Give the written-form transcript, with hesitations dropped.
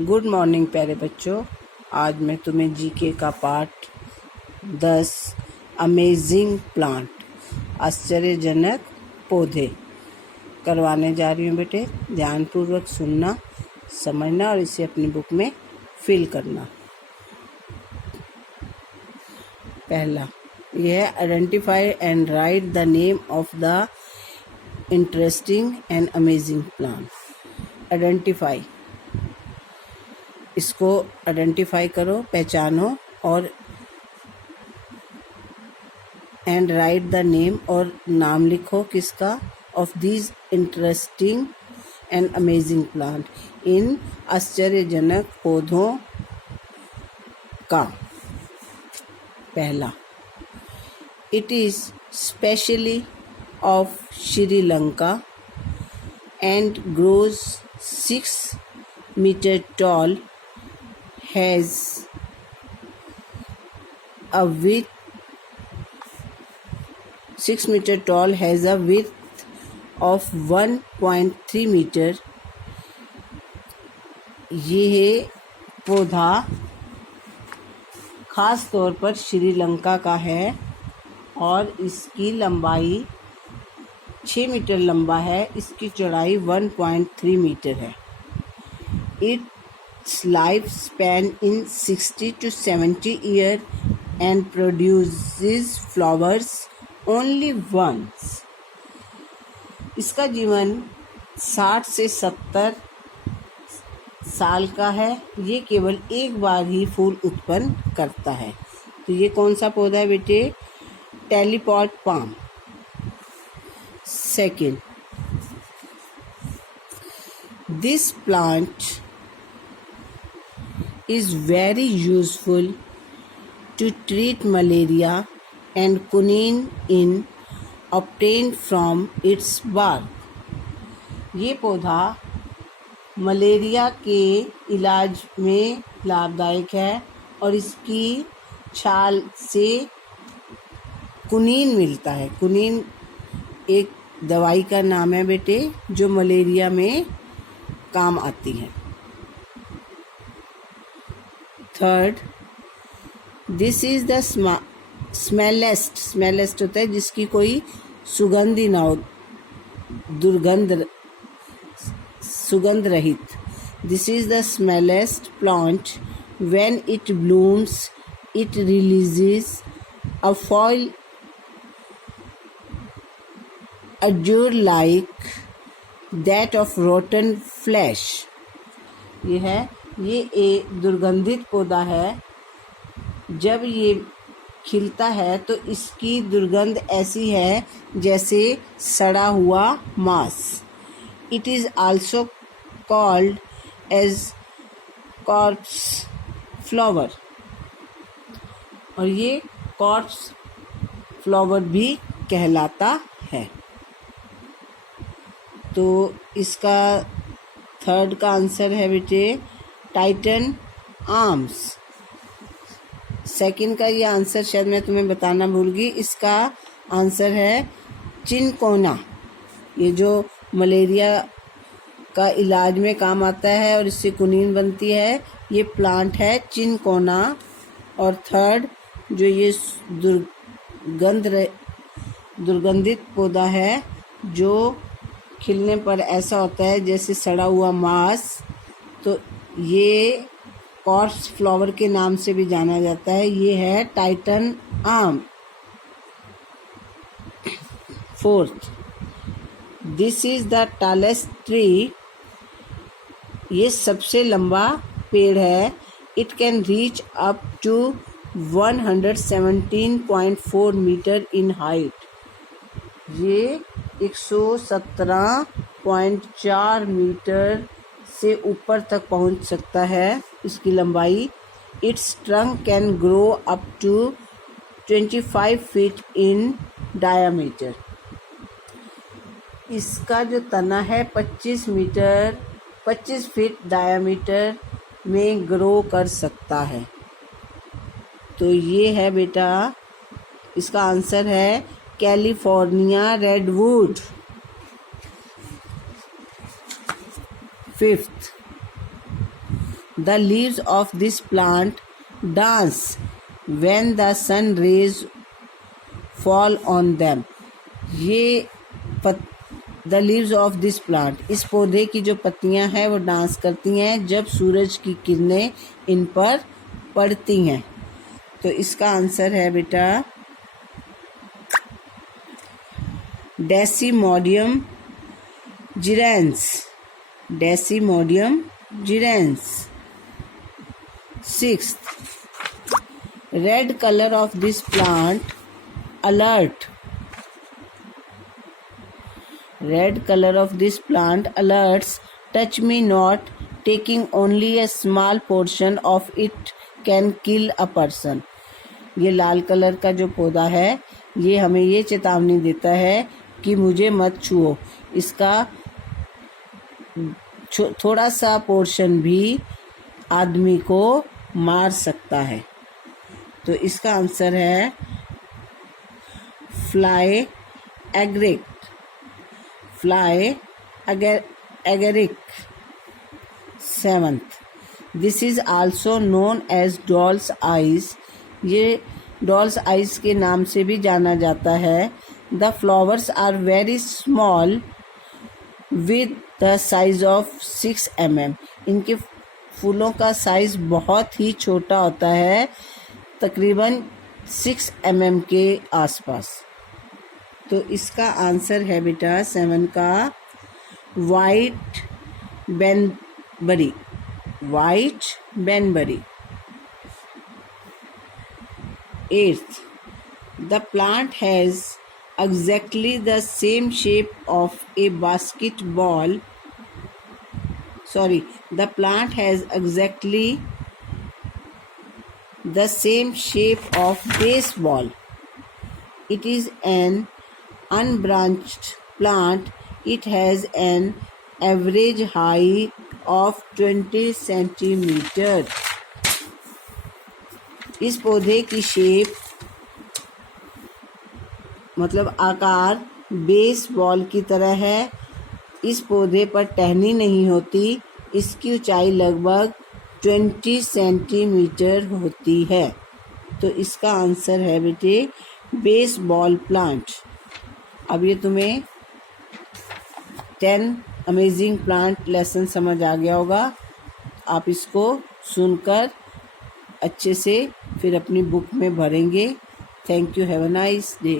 Good morning प्यारे बच्चों। आज मैं तुम्हें जीके का पार्ट 10 अमेजिंग प्लांट आश्चर्यजनक पौधे करवाने जा रही हूँ बेटे। ध्यानपूर्वक सुनना, समझना और इसे अपनी बुक में फिल करना। पहला यह है identify and right the name of the interesting and amazing plant. Identify, इसको आइडेंटिफाई करो, पहचानो, और एंड राइट द नेम, और नाम लिखो किसका, of these interesting and amazing plant, इन आश्चर्यजनक पौधों का। पहला, it is specially of Sri Lanka and grows 6 meter tall, has a width 6 meter tall, has a width of 1.3 meter। यह पौधा खास तौर पर श्रीलंका का है और इसकी लंबाई 6 मीटर लंबा है, इसकी चौड़ाई 1.3 मीटर है। Its lifespan in 60 to 70 years and produces flowers only once। इसका जीवन 60 से 70 साल का है। ये केवल एक बार ही फूल उत्पन्न करता है। तो ये कौन सा पौधा है बेटे? Talipot palm. Second, this plant is very useful to treat malaria and quinine in obtained from its bark। ये पौधा मलेरिया के इलाज में लाभदायक है और इसकी छाल से कुनीन मिलता है। कुनीन एक दवाई का नाम है बेटे, जो मलेरिया में काम आती है। Third, this is the smellest होता है जिसकी कोई सुगंधी ना हो, सुगंध रहित। This is the smellest plant. When it blooms it releases a foul odour like that of rotten flesh. ये एक दुर्गंधित पौधा है। जब ये खिलता है तो इसकी दुर्गंध ऐसी है जैसे सड़ा हुआ मांस। It is also called as corpse flower, और ये कॉर्प्स फ्लावर भी कहलाता है। तो इसका थर्ड का आंसर है बेटे टाइटन आर्म्स। सेकंड का ये आंसर शायद मैं तुम्हें बताना भूल गई। इसका आंसर है चिनकोना। ये जो मलेरिया का इलाज में काम आता है और इससे कुनीन बनती है, ये प्लांट है चिनकोना। और थर्ड जो ये दुर्गंधित पौधा है जो खिलने पर ऐसा होता है जैसे सड़ा हुआ मांस, तो ये कॉर्प्स फ्लावर के नाम से भी जाना जाता है। ये है titan arum. Fourth, this is the tallest tree. ये सबसे लंबा पेड़ है। It can reach up to 117.4 metre in height. ये 117.4 मीटर से ऊपर तक पहुंच सकता है, इसकी लंबाई। Its trunk can grow up to 25 feet in diameter. इसका जो तना है 25 फीट डायामीटर में ग्रो कर सकता है। तो ये है बेटा, इसका आंसर है California redwood. Fifth, The leaves of this plant dance when the sun rays fall on them. ये the leaves of this plant, इस पौधे की जो पत्तियां हैं वो डांस करती हैं जब सूरज की किरणें इन पर पड़ती हैं। तो इसका आंसर है बेटा डेसिमोडियम जिरेंस। डेसिमोडियम जिरेंस। 6th, red color of this plant alert. Red color of this plant alerts, touch me not, taking only a small portion of it can kill a person. ये लाल कलर का जो पौधा है ये हमें ये चेतावनी देता है कि मुझे मत छुओ, इसका थोड़ा सा पोर्शन भी आदमी को मार सकता है। तो इसका आंसर है fly agaric. Fly agaric. 7th, this is also known as doll's eyes. ये डॉल्स आइज के नाम से भी जाना जाता है। The flowers are very small with the size of 6 mm। इनके फूलों का साइज बहुत ही छोटा होता है, तकरीबन 6 mm के आसपास। तो इसका आंसर है बेटा 7 का white baneberry. White baneberry. 8th, the plant has exactly the same shape of a basketball. The plant has exactly the same shape of baseball. It is an unbranched plant. It has an average height of 20 centimeter. इस पौधे की shape मतलब आकार baseball की तरह है। इस पौधे पर टहनी नहीं होती। इसकी ऊंचाई लगभग 20 सेंटीमीटर होती है। तो इसका आंसर है बेटे बेसबॉल प्लांट। अब ये तुम्हें 10 अमेजिंग प्लांट लेसन समझ आ गया होगा। आप इसको सुनकर अच्छे से फिर अपनी बुक में भरेंगे। Thank you. Have a nice day.